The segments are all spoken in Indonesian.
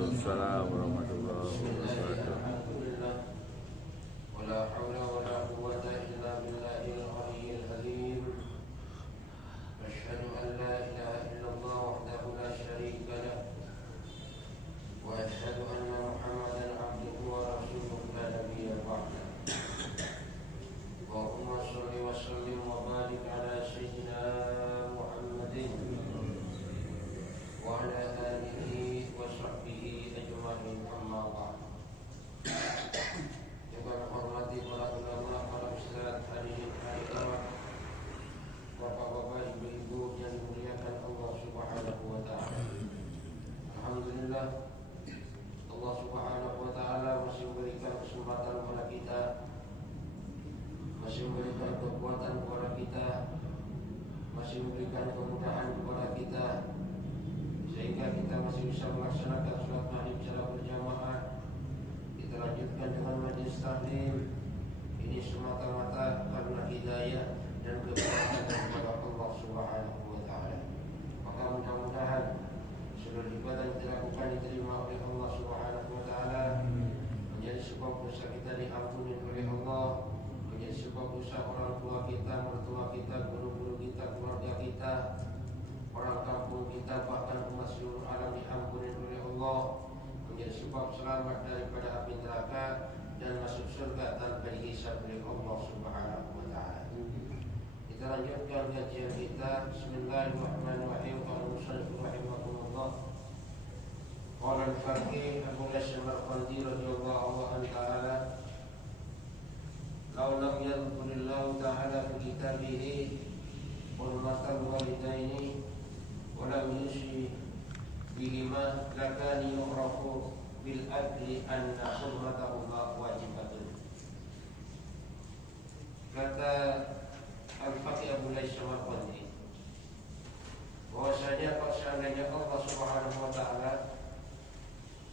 Waalaikumsalam warahmatullahi wabarakatuh. Alhamdulillah. Wala haula wala quwwata illa billahil aliyyil azim. Asyhadu an la ilaha illallah wahdahu la syarika lah. Wa asyhadu anna Muhammadan abduhu wa rasuluhu la nabiyya ba'da. Allahumma shalli wa sallim wa barik ala sayyidina Muhammadin wa ala alihi wa sahbihi ajma'in, amma ba'd. Yang kami hormati para ulama, para ustaz, hadirin hadirat, bapak-bapak, ibu-ibu yang dimuliakan Allah Subhanahu wa taala. Alhamdulillah, Allah Subhanahu wa taala masih memberikan kesempatan kepada kita, masih memberikan kekuatan kepada kita, masih memberikan kemudahan kepada kita, sehingga kita masih bisa melaksanakan sholat maghrib secara berjamaah. Kita lanjutkan dengan majlis taklim. Ini semata-mata karena hidayah dan keberkahan kepada Allah Subhanahu wa taala. Maka mudah-mudahan seluruh ibadah yang dilakukan diterima oleh Allah Subhanahu wa taala, menjadi sebab dosa kita diampuni oleh Allah, menjadi sebab dosa orang tua kita, mertua kita, guru-guru kita, keluarga kita, orang kampung kita, bahkan umat seluruh alam diampuni oleh Allah, menjadi sebab selamat daripada api neraka dan masuk surga tanpa dihisab oleh Allah Subhanahu wa taala. Kita lanjutkan kajian kita. Bismillahirrahmanirrahim. Qala musannif rahimahullah. Qala al-faqih Abu Hasyim al-Qandi radhiyallahu anhu ta'ala, law lam yadhkurillahu ta'ala fi kitabihi hurmatal walidaini wa lam yusi bihima lakani yu'rafu bil adli anna hurmatahuma wajibatun. Kata Al-Faqih Abu Hasyim al-Qandi, bahwasanya kalau seandainya Allah Subhanahu wa taala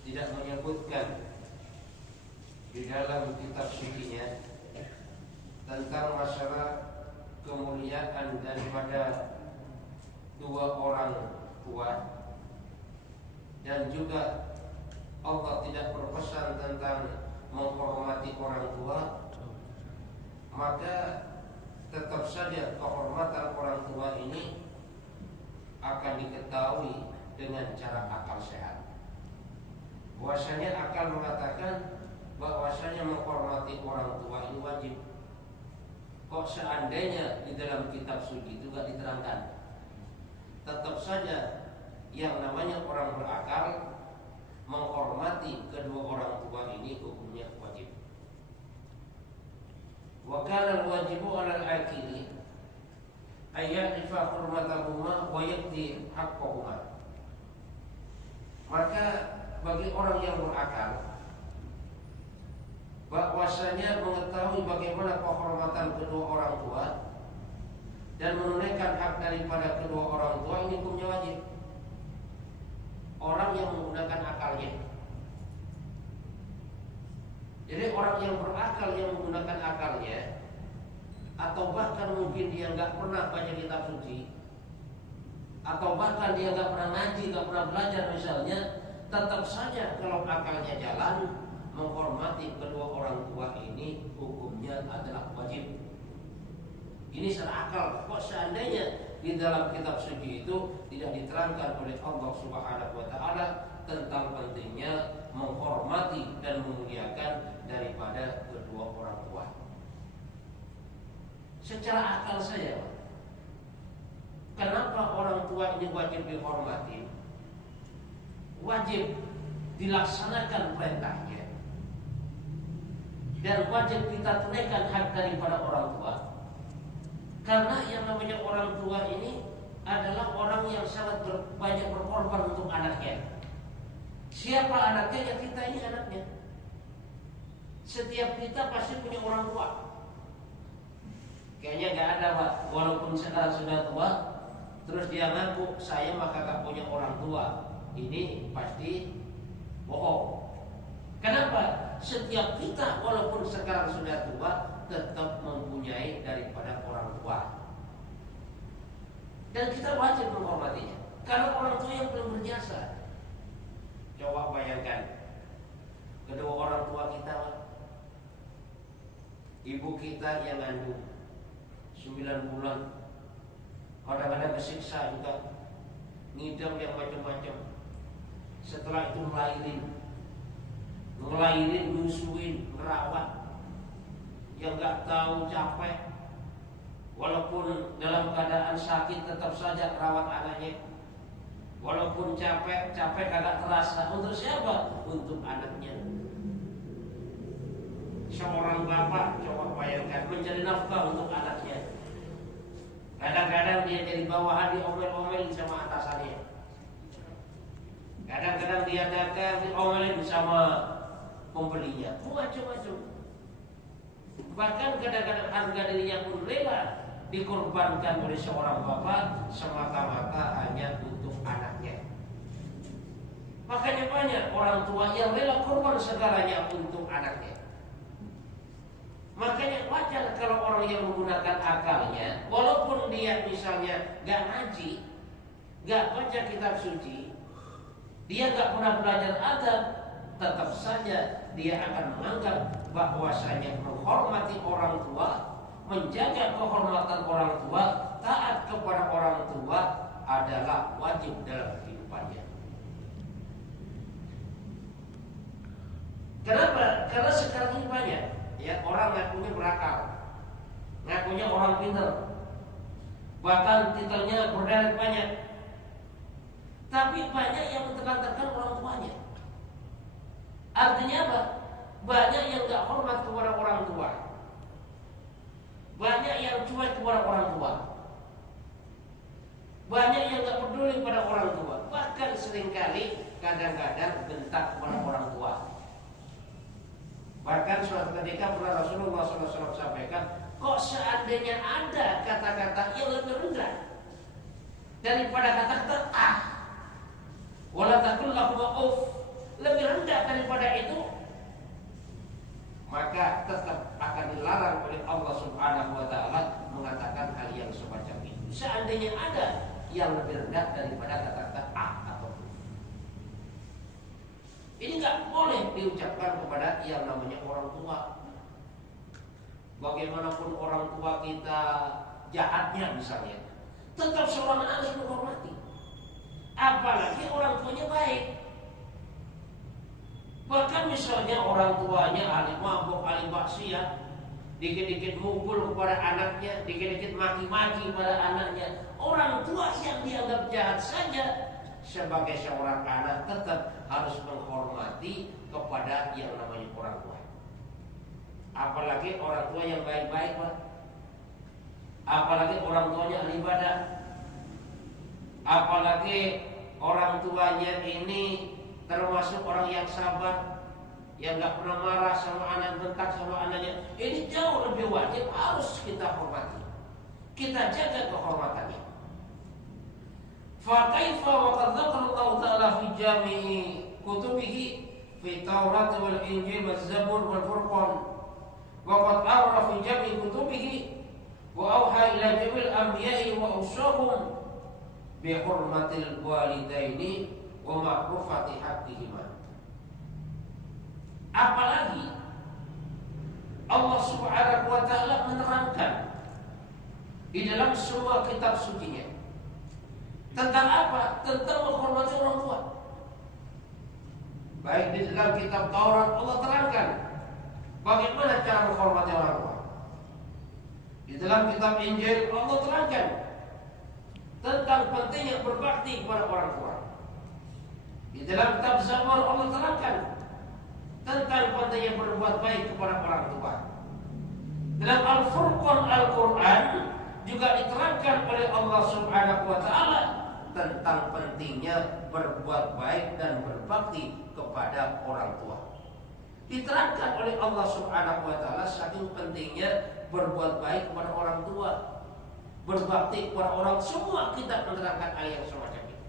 tidak menyebutkan di dalam kitab sucinya tentang masalah kemuliaan daripada dua orang tua, dan juga Allah tidak berpesan tentang menghormati orang tua, maka tetap saja kehormatan orang tua ini akan diketahui dengan cara akal sehat. Bahwasanya akal mengatakan bahwasanya menghormati orang tua ini wajib. Kok seandainya di dalam kitab suci itu tidak diterangkan, tetap saja yang namanya orang berakal menghormati kedua orang tua ini hukumnya wajib. Wa kana al-wajibu 'ala al-aqili ay ya'rifa hurmatahuma wa yaqdi haqqahuma. Maka bagi orang yang berakal bahwasanya mengetahui bagaimana kehormatan kedua orang tua dan menunaikan hak daripada kedua orang tua ini hukumnya wajib. Orang yang menggunakan akalnya. Jadi orang yang berakal, yang menggunakan akalnya, atau bahkan mungkin dia nggak pernah baca kitab suci, atau bahkan dia nggak pernah ngaji, nggak pernah belajar misalnya, tetap saja kalau akalnya jalan, menghormati kedua orang tua ini hukumnya adalah wajib. Ini secara akal. Kok seandainya di dalam kitab suci itu tidak diterangkan oleh Allah Subhanahu wa taala tentang pentingnya menghormati dan memuliakan daripada kedua orang tua. Secara akal saya, kenapa orang tua ini wajib dihormati? Wajib dilaksanakan perintahnya dan wajib kita tunaikan hak daripada orang tua. Karena yang namanya orang tua ini adalah orang yang sangat banyak berkorban untuk anaknya. Siapa anaknya? Ya kita ini anaknya. Setiap kita pasti punya orang tua. Kayaknya gak ada Pak, walaupun sekarang sudah tua, terus dia ngaku saya maka gak punya orang tua. Ini pasti bohong. Kenapa? Setiap kita walaupun sekarang sudah tua tetap mempunyai daripada orang tua, dan kita wajib menghormatinya karena orang tua yang belum berjasa. Coba bayangkan ibu kita yang ngandung 9 bulan, kadang-kadang kesiksa juga, ngidam yang macam-macam. Setelah itu ngelahirin, nyusuin, merawat, yang nggak tahu capek, walaupun dalam keadaan sakit tetap saja merawat anaknya. Walaupun capek kagak terasa. Untuk siapa? Untuk anaknya. Seorang bapak coba bayangkan mencari nafkah untuk anaknya. Kadang-kadang dia jadi bawahan, diomel-omelin sama atasannya. Kadang-kadang dia dagang, diomelin sama pembelinya. Macam-macam. Bahkan kadang-kadang harga dirinya pun rela dikorbankan oleh seorang bapak semata-mata hanya untuk anaknya. Makanya banyak orang tua yang rela korban segalanya untuk anaknya. Makanya wajar kalau orang yang menggunakan akalnya, walaupun dia misalnya gak ngaji, gak baca kitab suci, dia gak pernah belajar adab, tetap saja dia akan menganggap bahwasanya menghormati orang tua, menjaga kehormatan orang tua, taat kepada orang tua adalah wajib dalam kehidupannya. Kenapa? Karena sekarang ini banyak ya orang ngakunya berakal, ngakunya orang pintar, bahkan titelnya berderet banyak, tapi banyak yang mentekan-tekan orang tuanya. Artinya apa? Banyak yang gak hormat kepada orang tua, banyak yang cuek kepada orang tua, banyak yang gak peduli pada orang tua, bahkan seringkali kadang-kadang bentak kepada orang tua. Bahkan suatu ketika pernah Rasulullah SAW sampaikan, kok seandainya ada kata-kata yang lebih rendah daripada kata-kata wala taqul lahum uff, lebih rendah daripada itu, maka tetap akan dilarang oleh Allah Subhanahu wa taala mengatakan hal yang semacam itu. Seandainya ada yang lebih rendah daripada kata-kata atau ini nggak boleh diucapkan kepada yang namanya orang tua. Bagaimanapun orang tua kita jahatnya misalnya, tetap seorang harus menghormati. Apalagi orang tuanya baik. Bahkan misalnya orang tuanya ahli mabuk, ahli maksiat, dikit-dikit mukul kepada anaknya, dikit-dikit maki-maki pada anaknya, orang tua yang dianggap jahat saja, sebagai seorang anak tetap harus menghormati kepada yang namanya orang tua. Apalagi orang tua yang baik-baik, Pak. Apalagi orang tuanya ahli ibadah. Apalagi orang tuanya ini termasuk orang yang sabar, yang gak pernah marah sama anak, bentak sama anaknya. Ini jauh lebih wajib, harus kita hormati. Kita jaga kehormatannya. فَكَيْفَ وَقَدْ ذَكَرَ اللَّهُ تَعَالَى فِي جَمِيعِ كُتُبِهِ فِي التَّوْرَاةِ وَالْإِنْجِيلِ وَالزَّبُورِ وَالْفُرْقَانِ وَقَدْ أَمَرَ فِي جَمِيعِ كُتُبِهِ وَأَوْحَى إِلَى جَمِيعِ الْأَنْبِيَاءِ وَأَوْصَاهُمْ بِحُرْمَةِ الْوَالِدَيْنِ وَمَعْرُفَةِ حَقِّهِمَا. Apalagi Allah Subhanahu wa taala menerangkan di dalam semua kitab sucinya tentang apa? Tentang menghormati orang tua. Baik di dalam kitab Taurat Allah terangkan bagaimana cara menghormati orang tua. Di dalam kitab Injil Allah terangkan tentang pentingnya berbakti kepada orang tua. Di dalam kitab Zabur Allah terangkan tentang pentingnya berbuat baik kepada orang tua. Dalam Al-Furqan Al-Quran juga diterangkan oleh Allah Subhanahu wa taala tentang pentingnya berbuat baik dan berbakti kepada orang tua. Diterangkan oleh Allah Subhanahu wa taala saking pentingnya berbuat baik kepada orang tua, berbakti kepada orang, semua kita menerangkan ayat yang semacam itu.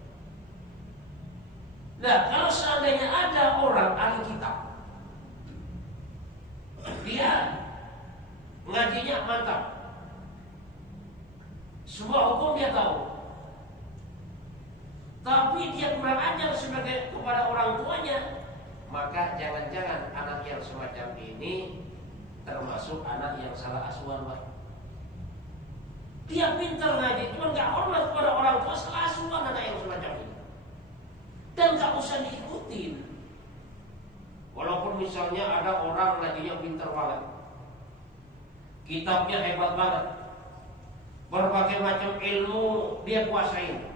Nah, kalau seandainya ada orang ahli kitab, dia ngajinya mantap, semua hukum dia tahu, tapi dia kurang ajar sebagai kepada orang tuanya, maka jangan-jangan anak yang semacam ini termasuk anak yang salah asuhan, Pak. Dia pintar ngaji, cuma nggak hormat kepada orang tua, salah asuhan anak yang semacam ini. Dan nggak usah diikutin. Walaupun misalnya ada orang ngajinya pintar banget, kitabnya hebat banget, berbagai macam ilmu dia kuasain,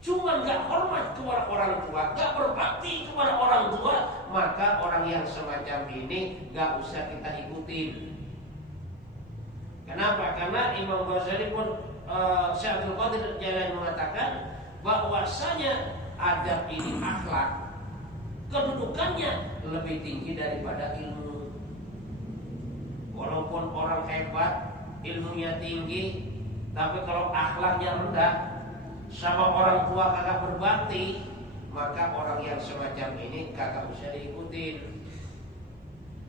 cuma nggak hormat kepada orang tua, nggak berbakti kepada orang tua, maka orang yang semacam ini nggak usah kita ikutin. Kenapa? Karena Imam Ghazali pun Syekh Abdul Qadir Jailani mengatakan bahwasanya adab ini akhlak, kedudukannya lebih tinggi daripada ilmu. Walaupun orang hebat, ilmunya tinggi, tapi kalau akhlaknya rendah, sama orang tua kagak berbakti, maka orang yang semacam ini kagak bisa diikutin.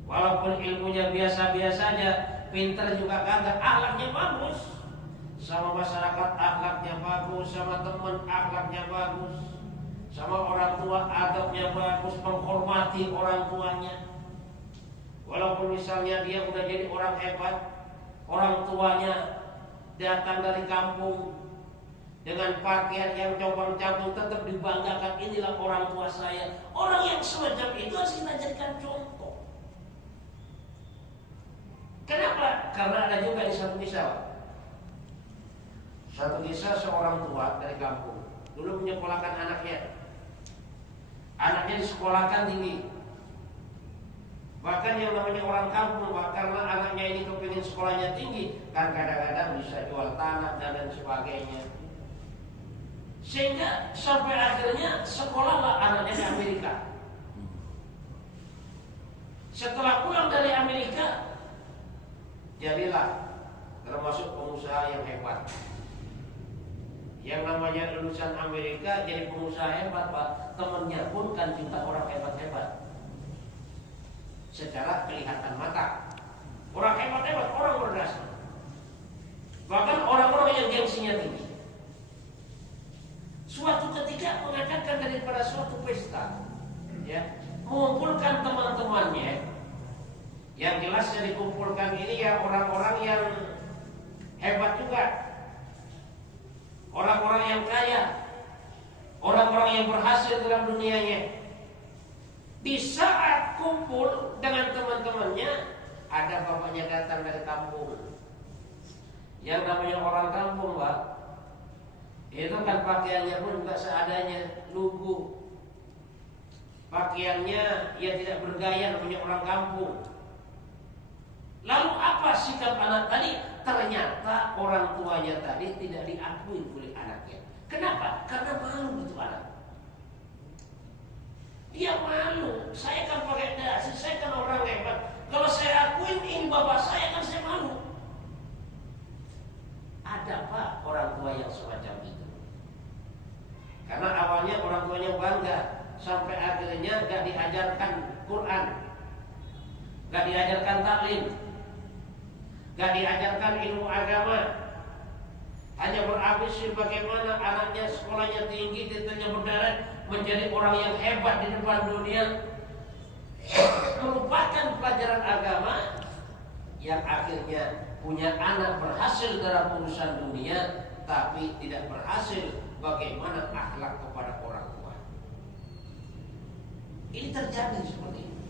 Walaupun ilmunya biasa-biasa aja, pintar juga kagak, akhlaknya bagus, sama masyarakat akhlaknya bagus, sama teman akhlaknya bagus, sama orang tua adabnya bagus, menghormati orang tuanya. Walaupun misalnya dia udah jadi orang hebat, orang tuanya datang dari kampung dengan pakaian yang compang-camping, tetap dibanggakan, inilah orang tua saya. Orang yang semacam itu harus kita jadikan contoh. Kenapa? Karena ada juga di satu kisah. Satu kisah seorang tua dari kampung dulu menyekolahkan anaknya. Anaknya disekolahkan tinggi. Bahkan yang namanya orang kampung, karena anaknya ini kepingin sekolahnya tinggi, kan kadang-kadang bisa jual tanah dan lain sebagainya. Sehingga sampai akhirnya sekolahlah anaknya di Amerika. Setelah pulang dari Amerika, jadilah termasuk pengusaha yang hebat. Yang namanya lulusan Amerika jadi pengusaha hebat, Pak. Temennya pun kan juga orang hebat-hebat. Secara kelihatan mata, orang hebat-hebat, orang berdasar. Bahkan orang-orang yang gengsinya tinggi. Suatu ketika mengadakan daripada suatu pesta, ya, mengumpulkan teman-temannya. Yang jelas yang dikumpulkan ini ya orang-orang yang hebat juga, orang-orang yang kaya, orang-orang yang berhasil dalam dunianya. Di saat kumpul dengan teman-temannya, ada bapaknya datang dari kampung. Yang namanya orang kampung, Pak, itu kan pakaiannya pun juga seadanya, lugu. Pakaiannya ya tidak bergaya, namanya orang kampung. Lalu apa sikap anak tadi? Ternyata orang tuanya tadi tidak diakui oleh anaknya. Kenapa? Karena malu itu anak. Dia malu. Saya kan pakai dasi, saya kan orang hebat. Kalau saya akuin ini bapak saya, kan saya malu. Ada Pak orang tua yang semacam itu. Karena awalnya orang tuanya bangga, sampai akhirnya gak diajarkan Quran, gak diajarkan taklim, gak diajarkan ilmu agama. Hanya berambisi bagaimana anaknya sekolahnya tinggi, titilnya berderet, menjadi orang yang hebat di depan dunia, melupakan pelajaran agama, yang akhirnya punya anak berhasil dalam urusan dunia, tapi tidak berhasil bagaimana akhlak kepada orang tua. Ini terjadi seperti ini.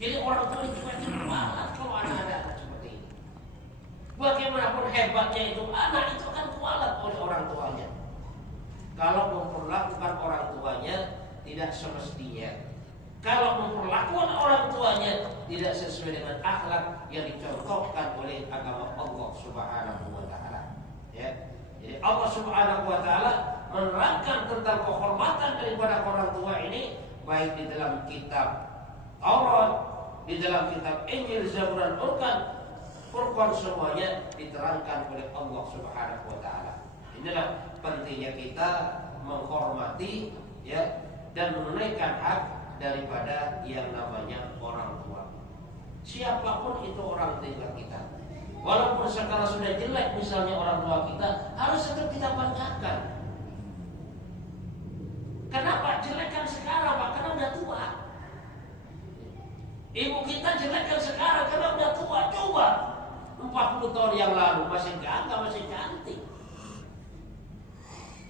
Jadi orang tua itu kualat kalau anak-anak seperti ini. Bagaimanapun hebatnya itu anak, itu akan kualat oleh orang tuanya. Kalau memperlakukan orang tuanya tidak semestinya, kalau memperlakukan orang tuanya tidak sesuai dengan akhlak yang dicontohkan oleh agama Allah Subhanahu wa taala. Ya. Jadi Allah Subhanahu wa taala menerangkan tentang kehormatan daripada orang tua ini baik di dalam kitab Taurat, di dalam kitab Injil, Zabur dan Furqan, semuanya diterangkan oleh Allah Subhanahu wa taala. Inilah pentingnya kita menghormati, ya, dan menunaikan hak daripada yang namanya orang tua. Siapapun itu orang tua kita, walaupun sekarang sudah jelek misalnya orang tua kita, harus tetap kita banggakan. Kenapa jelekan sekarang, Pak? Karena udah tua. Ibu kita jelek kan sekarang karena udah tua. Coba 40 tahun yang lalu masih gagah, masih cantik.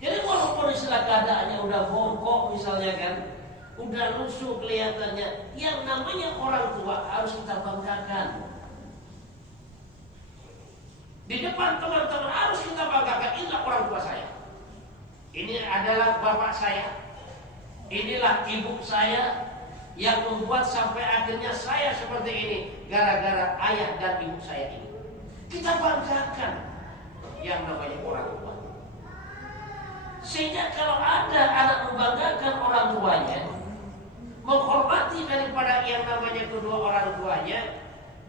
Jadi walaupun istilah keadaannya udah bongkok misalnya kan, udah lusuh kelihatannya, yang namanya orang tua harus kita banggakan. Di depan teman-teman harus kita banggakan, inilah orang tua saya. Ini adalah bapak saya. Inilah ibu saya yang membuat sampai akhirnya saya seperti ini gara-gara ayah dan ibu saya ini. Kita banggakan yang namanya orang tua. Sehingga kalau ada anak membanggakan orang tuanya, menghormati daripada yang namanya kedua orang tuanya,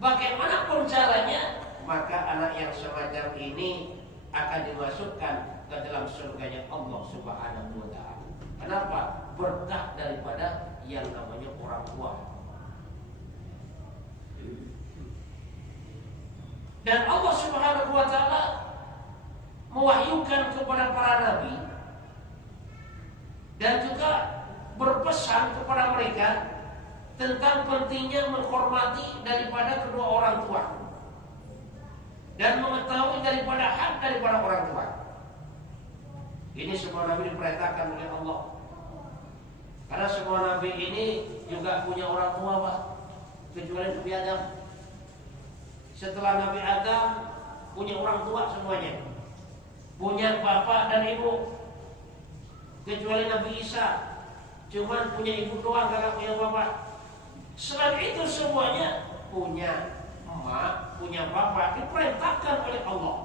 bagaimanapun caranya, maka anak yang semacam ini akan dimasukkan ke dalam surganya Allah Subhanahu wa ta'ala. Kenapa? Berkah daripada yang namanya orang tua. Dan Allah Subhanahu wa ta'ala mewahyukan kepada para nabi dan juga berpesan kepada mereka tentang pentingnya menghormati daripada kedua orang tua dan mengetahui daripada hak daripada orang tua. Ini semua nabi diperintahkan oleh Allah. Karena semua nabi ini juga punya orang tua, Pak. Kecuali Nabi Adam. Setelah Nabi Adam punya orang tua semuanya. Punya bapak dan ibu. Kecuali Nabi Isa, cuman punya ibu doang, gak punya bapak. Selain itu semuanya punya emak, punya bapak, diperintahkan oleh Allah,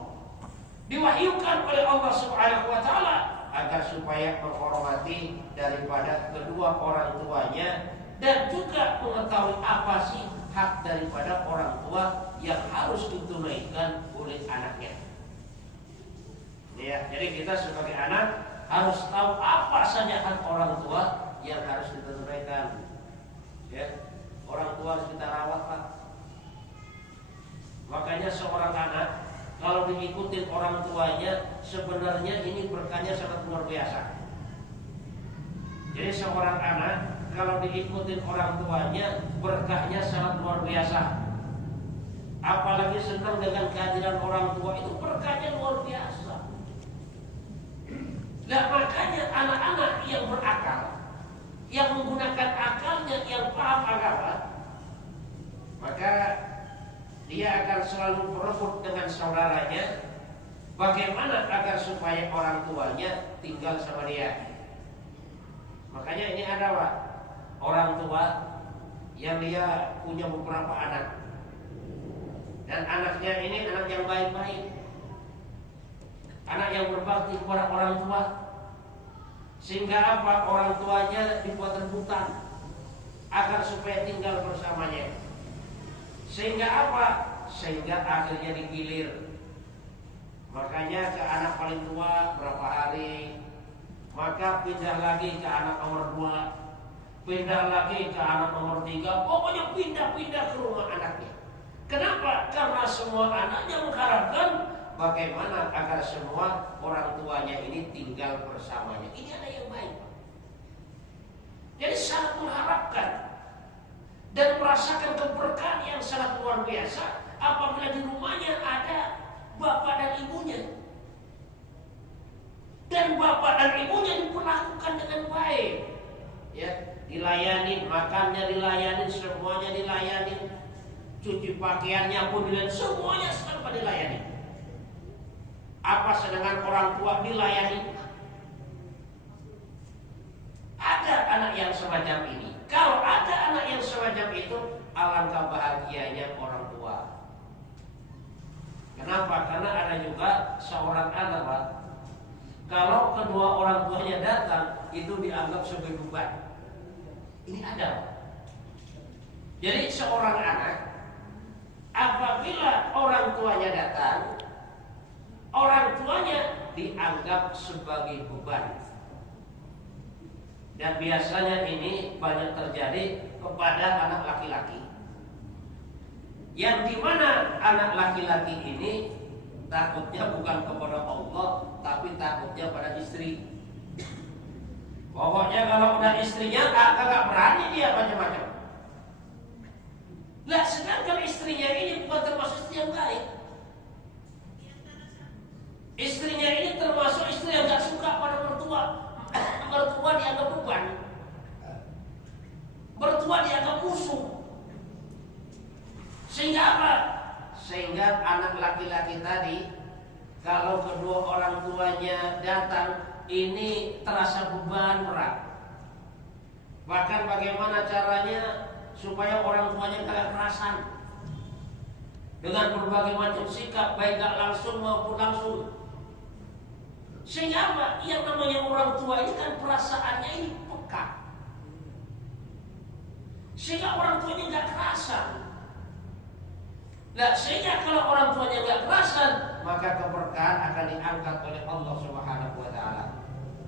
diwahyukan oleh Allah Subhanahu wa ta'ala agar supaya menghormati daripada kedua orang tuanya dan juga mengetahui apa sih hak daripada orang tua yang harus ditunaikan oleh anaknya. Ya, jadi kita sebagai anak harus tahu apa saja hak orang tua yang harus ditunaikan. Ya, orang tua harus kita rawat, Pak. Makanya seorang anak kalau diikutin orang tuanya, sebenarnya ini berkahnya sangat luar biasa. Jadi seorang anak kalau diikutin orang tuanya, berkahnya sangat luar biasa. Apalagi senang dengan kehadiran orang tua, itu berkahnya luar biasa. Nah, makanya anak-anak yang berakal, yang menggunakan akalnya, yang paham agama, maka dia akan selalu berebut dengan saudaranya bagaimana agar supaya orang tuanya tinggal sama dia. Makanya ini ada, Pak, orang tua yang dia punya beberapa anak, dan anaknya ini anak yang baik-baik, anak yang berbakti kepada orang tua, sehingga apa? Orang tuanya dibuat rebutan agar supaya tinggal bersamanya. Sehingga apa? Sehingga akhirnya digilir. Makanya ke anak paling tua berapa hari, maka pindah lagi ke anak nomor 2, pindah lagi ke anak nomor 3, pokoknya pindah-pindah ke rumah anaknya. Kenapa? Karena semua anaknya mengharapkan bagaimana agar semua orang tuanya ini tinggal bersamanya. Ini ada yang baik. Jadi sangat mengharapkan dan merasakan keberkahan yang sangat luar biasa apabila di rumahnya ada bapak dan ibunya. Dan bapak dan ibunya diperlakukan dengan baik. Ya, dilayani, makannya dilayani, semuanya dilayani. Cuci pakaiannya pun dilayani, semuanya serba dilayani. Apa sedangkan orang tua dilayani? Ada anak yang semacam ini. Kalau ada anak yang semacam itu, alangkah bahagianya orang tua. Kenapa? Karena ada juga seorang anak, Pak, kalau kedua orang tuanya datang, itu dianggap sebagai beban. Ini ada. Jadi seorang anak, apabila orang tuanya datang, orang tuanya dianggap sebagai beban. Dan biasanya ini banyak terjadi kepada anak laki-laki, yang dimana anak laki-laki ini takutnya bukan kepada Allah, tapi takutnya pada istri. Pokoknya kalau udah istrinya agak berani dia macam-macam. Lah yang baik. Istrinya ini termasuk istri yang gak suka pada mertua. Mertua dianggap beban, mertua dianggap musuh. Sehingga apa? Sehingga anak laki-laki tadi, kalau kedua orang tuanya datang, ini terasa beban berat. Bahkan bagaimana caranya supaya orang tuanya kagak kerasan, dengan berbagai macam sikap, baik gak langsung maupun langsung. Sehingga apa? Yang namanya orang tua ini kan perasaannya ini peka, sehingga orang tuanya gak kerasan. Nah, sehingga kalau orang tuanya gak kerasan, maka keberkahan akan diangkat oleh Allah Subhanahu wa Ta'ala.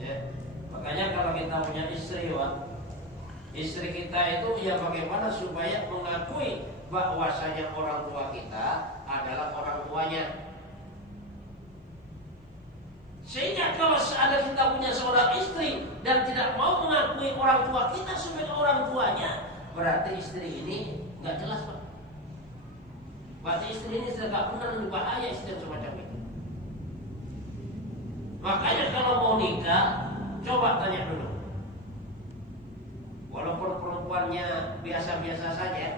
Ya. Makanya kalau kita punya istri, istri kita itu ya bagaimana supaya mengakui bahwasanya orang tua kita adalah orang tuanya. Sehingga kalau seandainya kita punya seorang istri dan tidak mau mengakui orang tua kita sebagai orang tuanya, berarti istri ini nggak jelas, Pak. Berarti istri ini sudah nggak benar, bahaya istri semacam itu. Makanya kalau mau nikah, coba tanya dulu. Walaupun perempuannya biasa-biasa saja,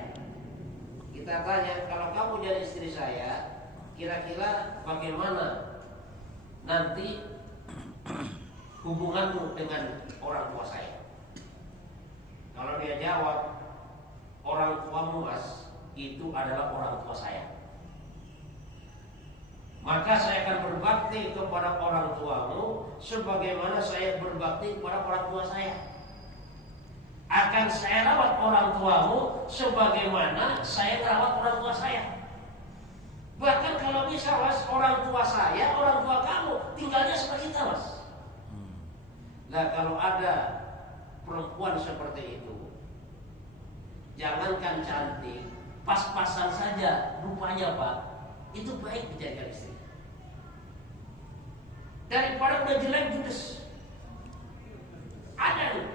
kita tanya, kalau kamu jadi istri saya, kira-kira bagaimana nanti hubunganmu dengan orang tua saya? Kalau dia jawab, orang tuamu Mas itu adalah orang tua saya, maka saya akan berbakti kepada orang tuamu sebagaimana saya berbakti kepada orang tua saya. Akan saya rawat orang tuamu sebagaimana saya merawat orang tua saya. Bahkan kalau bisa Mas, orang tua saya, orang tua kamu tinggalnya seperti kita Mas. Nah, kalau ada perempuan seperti itu, jangankan cantik, pas-pasan saja rupanya Pak, itu baik dijadikan istri. Daripada udah jelek judes. Ada nih,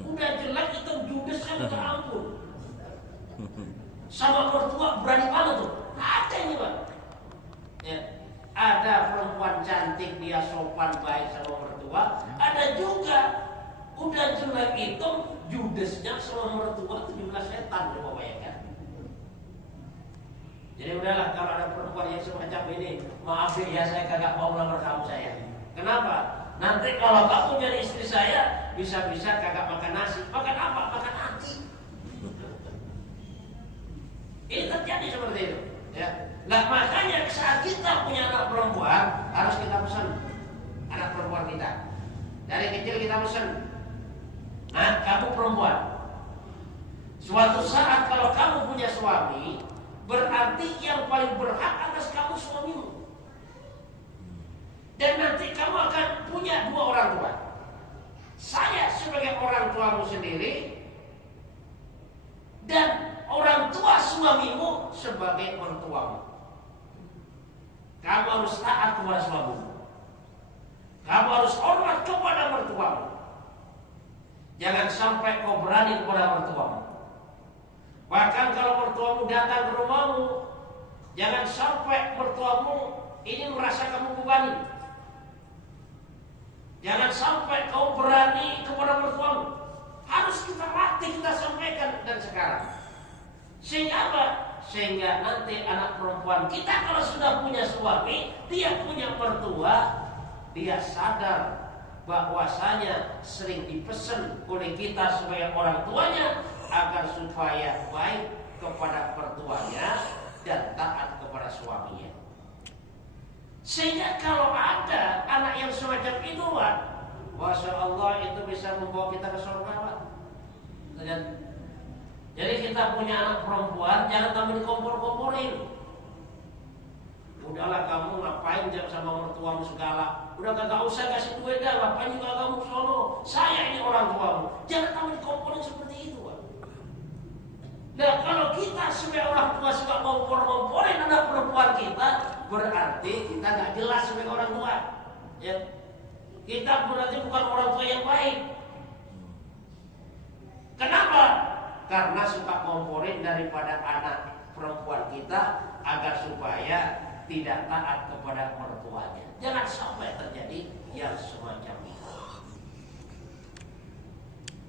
udah jelek itu judesnya minta ampun. Sama mertua berani banget tuh. Ada ini Pak. Ya, ada perempuan cantik, dia sopan baik sama mertua. Ada juga udah jelek itu judesnya sama mertua 17 setan, coba bayangkan. Jadi udahlah, kalau ada perempuan yang semacam ini, maaf ya, saya kagak mau lamar kamu saya. Kenapa? Nanti kalau kamu jadi istri saya, bisa-bisa kagak makan nasi. Makan apa? Makan hati. Ini terjadi seperti itu. Ya. Nah, makanya saat kita punya anak perempuan, harus kita pesan anak perempuan kita. Dari kecil kita pesan, nah kamu perempuan, suatu saat kalau kamu punya suami, berarti yang paling berhak atas kamu suamimu. Dan nanti kamu akan punya 2 orang tua. Saya sebagai orang tuamu sendiri, dan orang tua suamimu sebagai mertuamu. Kamu harus taat kepada suamimu. Kamu harus hormat kepada mertuamu. Jangan sampai kau berani kepada mertuamu. Bahkan kalau mertuamu datang ke rumahmu, jangan sampai mertuamu ini merasa kamu bebani. Jangan sampai kau berani kepada mertuamu. Harus kita latih, kita sampaikan dan sekarang. Sehingga apa? Sehingga nanti anak perempuan kita kalau sudah punya suami, dia punya mertua, dia sadar bahwasanya sering dipesan oleh kita sebagai orang tuanya agar supaya baik kepada mertuanya dan taat kepada suaminya. Sehingga kalau ada anak yang semacam itu, Masya Allah, itu bisa membawa kita ke surga. Jadi kita punya anak perempuan, jangan tambah dikompor-komporin. Udahlah kamu ngapain jam sama mertuamu segala. Udah gak usah kasih duit dah, ngapain juga kamu sono. Saya ini orang tuamu. Jangan tambah dikomporin seperti itu. Nah, kalau kita sebagai orang tua suka ngompor-ngomporin anak perempuan kita, berarti kita gak jelas sebagai orang tua. Ya. Kita berarti bukan orang tua yang baik. Kenapa? Karena suka ngomporin daripada anak perempuan kita agar supaya tidak taat kepada mertuanya. Jangan sampai terjadi yang semacam itu.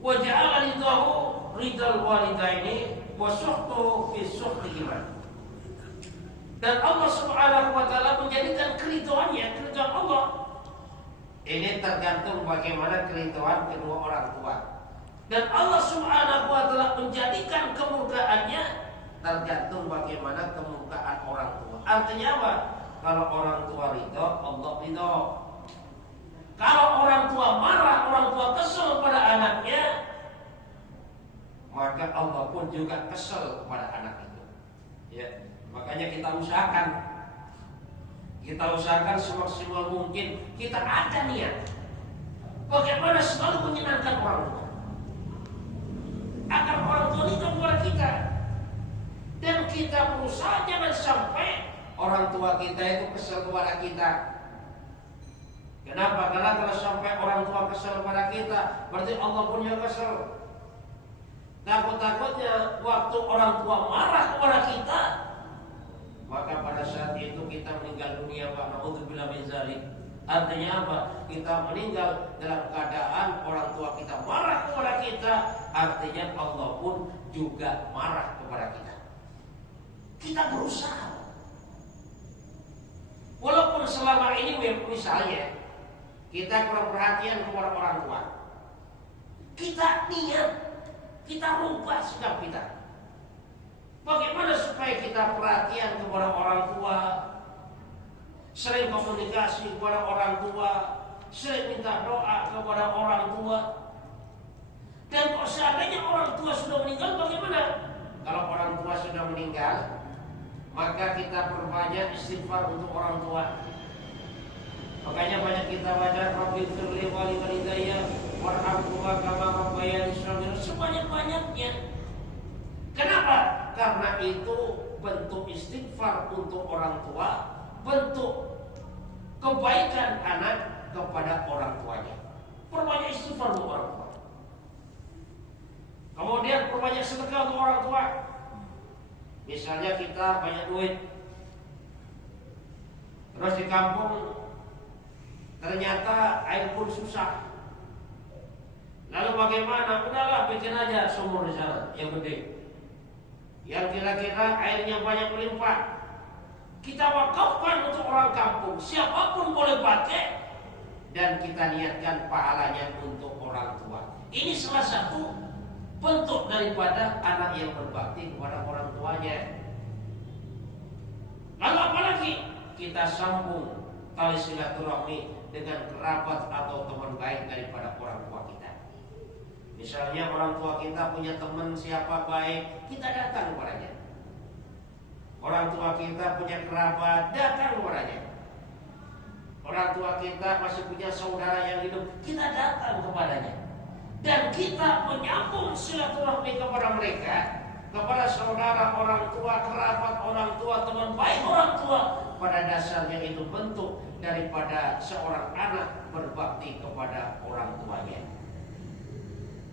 Wa ja'ala ridahu ridal walidaini wa suhtu fi suhtihima. Dan Allah Subhanahu wa taala menjadikan keridhaannya, keridhaan Allah ini tergantung bagaimana keridhaan kedua orang tua. Dan Allah Subhanahu wa taala menjadikan kemurkaannya tergantung bagaimana kemurkaan orang tua. Artinya apa? Kalau orang tua ridho, Allah ridho. Kalau orang tua marah, orang tua kesel pada anaknya, maka Allah pun juga kesel pada anak itu. Ya, makanya kita usahakan semaksimal mungkin kita ada niat bagaimana selalu menyenangkan orang tua, agar orang tua itu kepada kita. Dan kita berusaha jangan sampai orang tua kita itu kesel kepada kita. Kenapa? Karena kalau sampai orang tua kesel kepada kita, berarti Allah pun yang kesel. Takut-takutnya waktu orang tua marah kepada kita, maka pada saat itu kita meninggal dunia, Pak. Na'udzubillah min dzalik. Artinya apa? Kita meninggal dalam keadaan orang tua kita marah kepada kita, artinya Allah pun juga marah kepada kita. Kita berusaha. Walaupun selama ini misalnya kita kurang perhatian kepada orang tua, kita niat, kita rubah sikap kita. Bagaimana supaya kita perhatian kepada orang tua, sering komunikasi kepada orang tua, sering minta doa kepada orang tua. Dan kalau seandainya orang tua sudah meninggal, bagaimana? Kalau orang tua sudah meninggal, maka kita perbanyak istighfar untuk orang tua. Makanya banyak kita baca Rabbighfirli wa liwalidayya warhamhuma kama rabbayani shaghira, sebanyak-banyaknya. Kenapa? Karena itu bentuk istighfar untuk orang tua, bentuk kebaikan anak kepada orang tuanya. Perbanyak istighfar untuk orang tua. Kemudian perbanyak sedekah untuk orang tua. Misalnya kita banyak duit, terus di kampung ternyata air pun susah. Lalu bagaimana? Udahlah bikin aja sumur di sana yang gede, yang kira-kira airnya banyak melimpah. Kita wakafkan untuk orang kampung, siapapun boleh pakai, dan kita niatkan pahalanya untuk orang tua. Ini salah satu bentuk daripada anak yang berbakti kepada orang tuanya. Lalu apalagi? Kita sambung tali silaturahmi dengan kerabat atau teman baik daripada orang tua kita. Misalnya orang tua kita punya teman siapa baik, kita datang kepadanya. Orang tua kita punya kerabat, datang kepadanya. Orang tua kita masih punya saudara yang hidup, kita datang kepadanya. Dan kita menyambung silaturahmi kepada mereka, kepada saudara orang tua, kerabat orang tua, teman baik orang tua. Pada dasarnya itu bentuk daripada seorang anak berbakti kepada orang tuanya.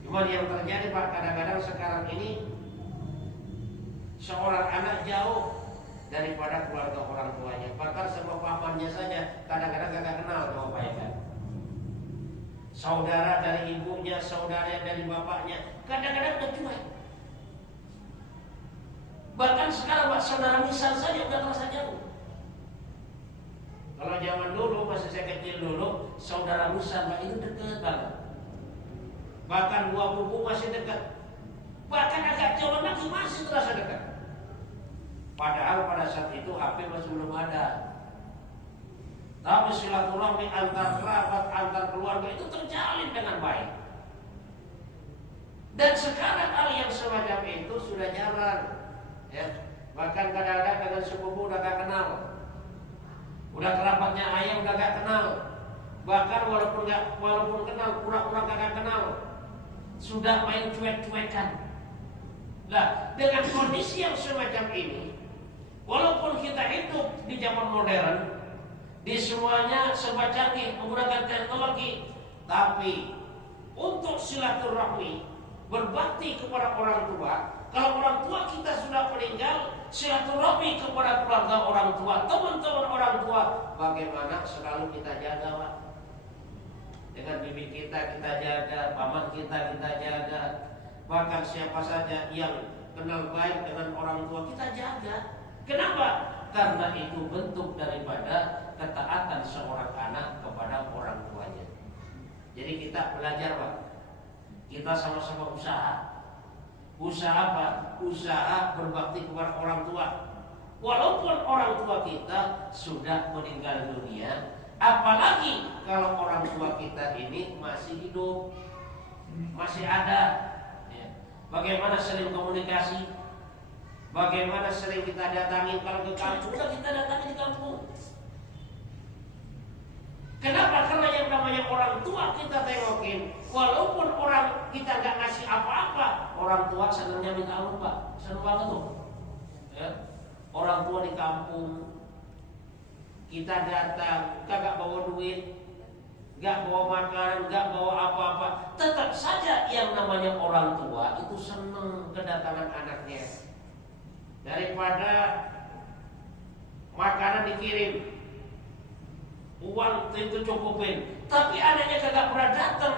Cuma yang terjadi, Pak, kadang-kadang sekarang ini seorang anak jauh daripada keluarga orang tuanya. Bahkan sama pamannya saja kadang-kadang gak kenal sama bapaknya kan. Saudara dari ibunya, saudara dari bapaknya, kadang-kadang udah cuek. Bahkan sekarang Pak, saudara misal saja udah terasa jauh. Kalau zaman dulu, masih saya kecil dulu, saudara misal Pak itu dekat banget. Bahkan buah buku masih dekat. Bahkan agak jauh lagi masih terasa dekat. Padahal pada saat itu HP masih belum ada. Tapi silaturahmi antar kerabat, antar keluarga itu terjalin dengan baik. Dan sekarang hal yang semacam itu sudah jarang. Ya. Bahkan kadang-kadang dengan sepupu udah gak kenal. Udah kerabatnya ayah udah gak kenal. Bahkan walaupun kenal, pura-pura gak kenal. Sudah main cuek-cuekan. Nah, dengan kondisi yang semacam ini, walaupun kita hidup di zaman modern, di semuanya serba canggih menggunakan teknologi, tapi untuk silaturahmi berbakti kepada orang tua. Kalau orang tua kita sudah meninggal, silaturahmi kepada keluarga orang tua, teman-teman orang tua, bagaimana selalu kita jaga, Pak. Dengan bibi kita jaga, paman kita jaga, bahkan siapa saja yang kenal baik dengan orang tua kita jaga. Kenapa? Karena itu bentuk daripada ketaatan seorang anak kepada orang tuanya. Jadi kita belajar, Pak. Kita sama-sama usaha. Usaha apa? Usaha berbakti kepada orang tua. Walaupun orang tua kita sudah meninggal dunia, apalagi kalau orang tua kita ini masih hidup, masih ada. Bagaimana sering komunikasi? Bagaimana sering kita datangi kalau ke kampung? Udah kita datangi di kampung. Kenapa? Karena yang namanya orang tua kita tengokin. Walaupun orang kita nggak ngasih apa-apa, orang tua senangnya minta ampun, Pak. Senang banget tuh. Ya. Orang tua di kampung, kita datang, kagak bawa duit, nggak bawa makanan, nggak bawa apa-apa. Tetap saja yang namanya orang tua itu senang kedatangan anaknya. Daripada makanan dikirim, uang itu cukupin, tapi anaknya kagak pernah datang,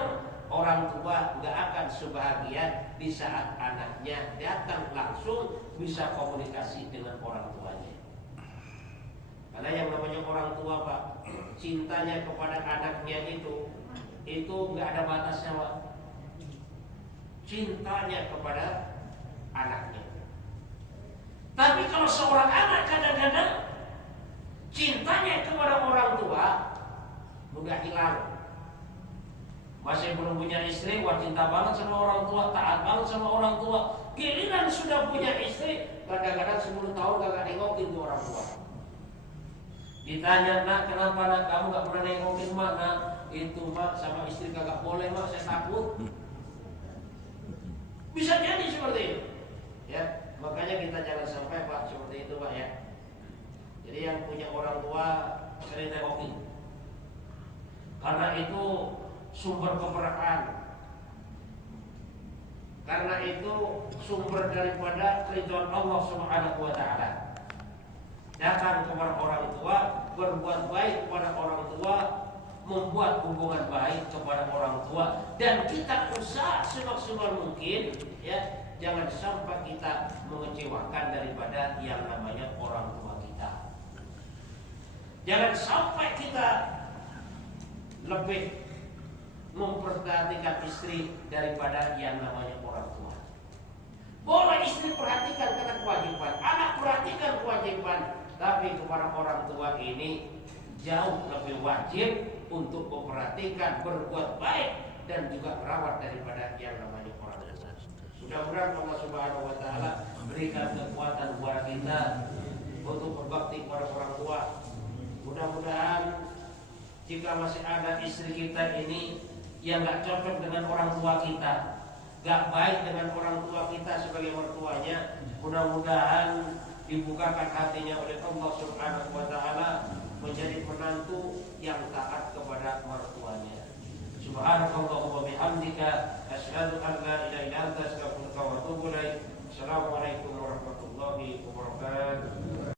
orang tua nggak akan sebahagia di saat anaknya datang langsung bisa komunikasi dengan orang tuanya. Karena yang namanya orang tua, Pak, cintanya kepada anaknya itu nggak ada batasnya, Pak. Cintanya kepada anaknya. Tapi kalau seorang anak kadang-kadang cintanya kepada orang tua mudah hilang. Masih belum punya istri, wah cinta banget sama orang tua, taat banget sama orang tua. Giliran sudah punya istri, kadang-kadang 10 tahun kagak nengokin tuh orang tua. Ditanya, nak kenapa nak kamu gak pernah nengokin mak? Nak itu mak sama istri kagak boleh mak, saya takut. Bisa jadi seperti itu. Ya, makanya kita jangan sampai, Pak, seperti itu, Pak, ya. Jadi yang punya orang tua sering nengokin. Karena itu sumber keberkahan. Karena itu sumber daripada keridhaan Allah Subhanahu wa taala. Datang kepada orang tua, berbuat baik kepada orang tua, membuat hubungan baik kepada orang tua, dan kita usaha semaksimal mungkin, ya, jangan sampai kita mengecewakan daripada yang namanya orang tua kita. Jangan sampai kita lebih memperhatikan istri daripada yang namanya orang tua. Boleh istri perhatikan karena kewajiban, anak perhatikan kewajiban, tapi kepada orang tua ini jauh lebih wajib untuk memperhatikan, berbuat baik, dan juga merawat daripada yang namanya orang tua. Mudah-mudahan Allah Subhanahu wa taala berikan kekuatan kepada kita untuk berbakti kepada orang tua. Mudah-mudahan jika masih ada istri kita ini yang gak cocok dengan orang tua kita, gak baik dengan orang tua kita sebagai mertuanya, mudah-mudahan dibukakan hatinya oleh Allah Subhanahu wa taala menjadi menantu yang taat kepada mertuanya. Subhanallah wa bihamdika asyhadu an la ilaha illa anta astaghfiruka wa atubu ilaik. Assalamualaikum